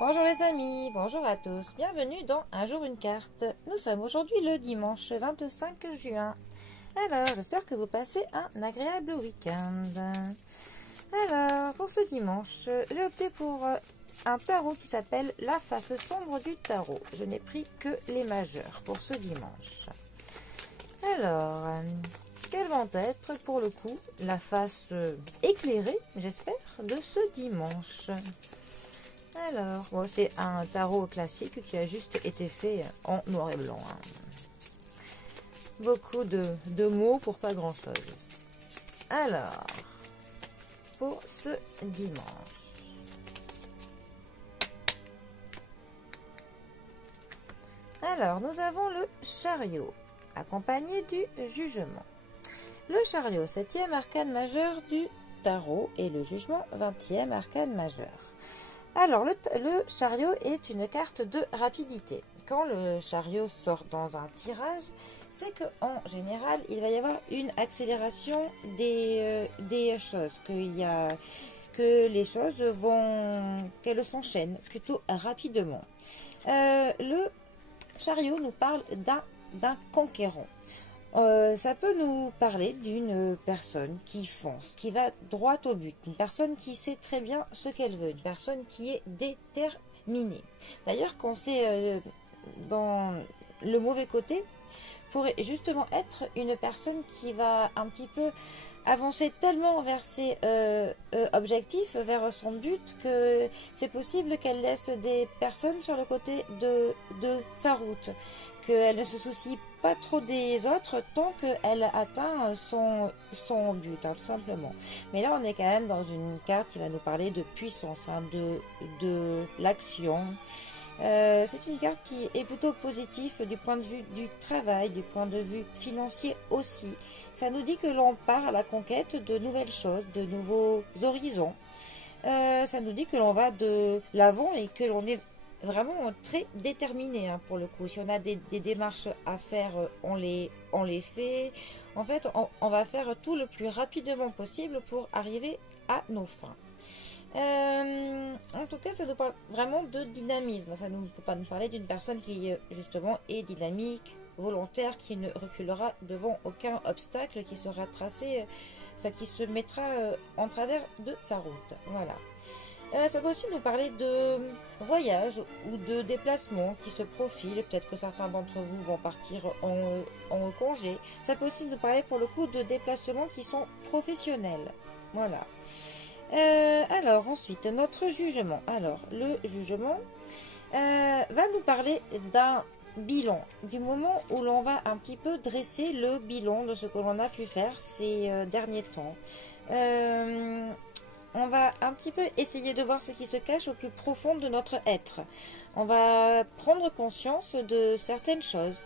Bonjour les amis, bonjour à tous, bienvenue dans Un jour une carte. Nous sommes aujourd'hui le dimanche 25 juin. Alors, j'espère que vous passez un agréable week-end. Alors, pour ce dimanche, j'ai opté pour un tarot qui s'appelle La face sombre du tarot. Je n'ai pris que les majeurs pour ce dimanche. Alors, quelles vont être pour le coup la face éclairée, j'espère, de ce dimanche? Alors, bon, c'est un tarot classique qui a juste été fait en noir et blanc. Hein. Beaucoup de mots pour pas grand chose. Alors, pour ce dimanche. Alors, nous avons le chariot, accompagné du jugement. Le chariot, 7e arcane majeur du tarot, et le jugement, 20e arcane majeur. Alors, le chariot est une carte de rapidité. Quand le chariot sort dans un tirage, c'est qu'en général, il va y avoir une accélération des choses, que les choses qu'elles s'enchaînent plutôt rapidement. Le chariot nous parle d'un conquérant. Ça peut nous parler d'une personne qui fonce, qui va droit au but, une personne qui sait très bien ce qu'elle veut, une personne qui est déterminée. D'ailleurs, quand c'est dans le mauvais côté, pourrait justement être une personne qui va un petit peu avancer tellement vers ses objectifs, vers son but, que c'est possible qu'elle laisse des personnes sur le côté de sa route, qu'elle ne se soucie pas trop des autres tant qu'elle atteint son but, hein, tout simplement. Mais là, on est quand même dans une carte qui va nous parler de puissance, hein, de l'action. C'est une carte qui est plutôt positive du point de vue du travail, du point de vue financier aussi. Ça nous dit que l'on part à la conquête de nouvelles choses, de nouveaux horizons. Ça nous dit que l'on va de l'avant et que l'on est vraiment très déterminé, hein, pour le coup. Si on a des démarches à faire, on les fait. En fait, on va faire tout le plus rapidement possible pour arriver à nos fins. En tout cas, ça nous parle vraiment de dynamisme. Ça ne peut pas nous parler d'une personne qui, justement, est dynamique, volontaire, qui ne reculera devant aucun obstacle qui sera tracé, qui se mettra en travers de sa route. Voilà. Ça peut aussi nous parler de voyages ou de déplacements qui se profilent. Peut-être que certains d'entre vous vont partir en congé. Ça peut aussi nous parler pour le coup de déplacements qui sont professionnels. Voilà. Alors ensuite, notre jugement. Alors, le jugement va nous parler d'un bilan, du moment où l'on va un petit peu dresser le bilan de ce que l'on a pu faire ces derniers temps. On va un petit peu essayer de voir ce qui se cache au plus profond de notre être. On va prendre conscience de certaines choses.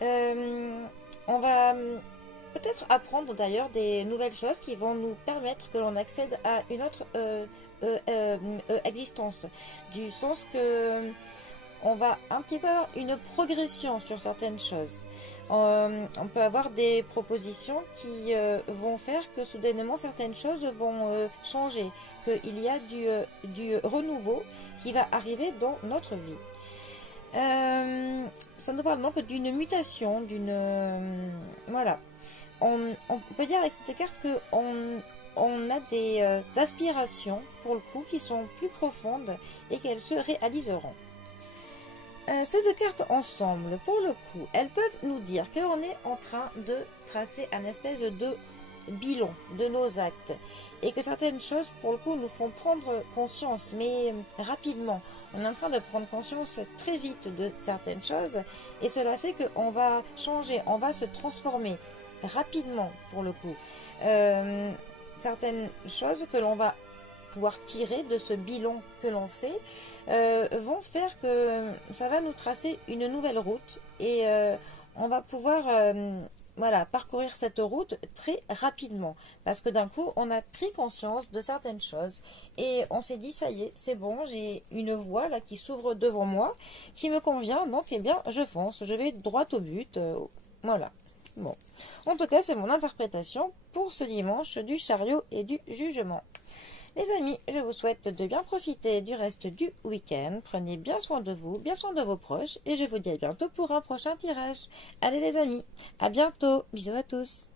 On va peut-être apprendre d'ailleurs des nouvelles choses qui vont nous permettre que l'on accède à une autre existence. Du sens que on va un petit peu avoir une progression sur certaines choses. On peut avoir des propositions qui vont faire que soudainement certaines choses vont changer, qu'il y a du renouveau qui va arriver dans notre vie. Ça nous parle donc d'une mutation, voilà. On peut dire avec cette carte qu'on a des aspirations pour le coup qui sont plus profondes et qu'elles se réaliseront. Ces deux cartes ensemble, pour le coup, elles peuvent nous dire qu'on est en train de tracer un espèce de bilan de nos actes et que certaines choses, pour le coup, nous font prendre conscience, mais rapidement. On est en train de prendre conscience très vite de certaines choses et cela fait qu'on va changer, on va se transformer rapidement, pour le coup. Certaines choses que l'on va pouvoir tirer de ce bilan que l'on fait vont faire que ça va nous tracer une nouvelle route et on va pouvoir voilà, parcourir cette route très rapidement parce que d'un coup on a pris conscience de certaines choses et on s'est dit ça y est, c'est bon, j'ai une voie là qui s'ouvre devant moi qui me convient, donc eh bien je fonce, je vais droit au but, voilà. Bon, en tout cas c'est mon interprétation pour ce dimanche du chariot et du jugement. Les amis, je vous souhaite de bien profiter du reste du week-end. Prenez bien soin de vous, bien soin de vos proches et je vous dis à bientôt pour un prochain tirage. Allez les amis, à bientôt. Bisous à tous.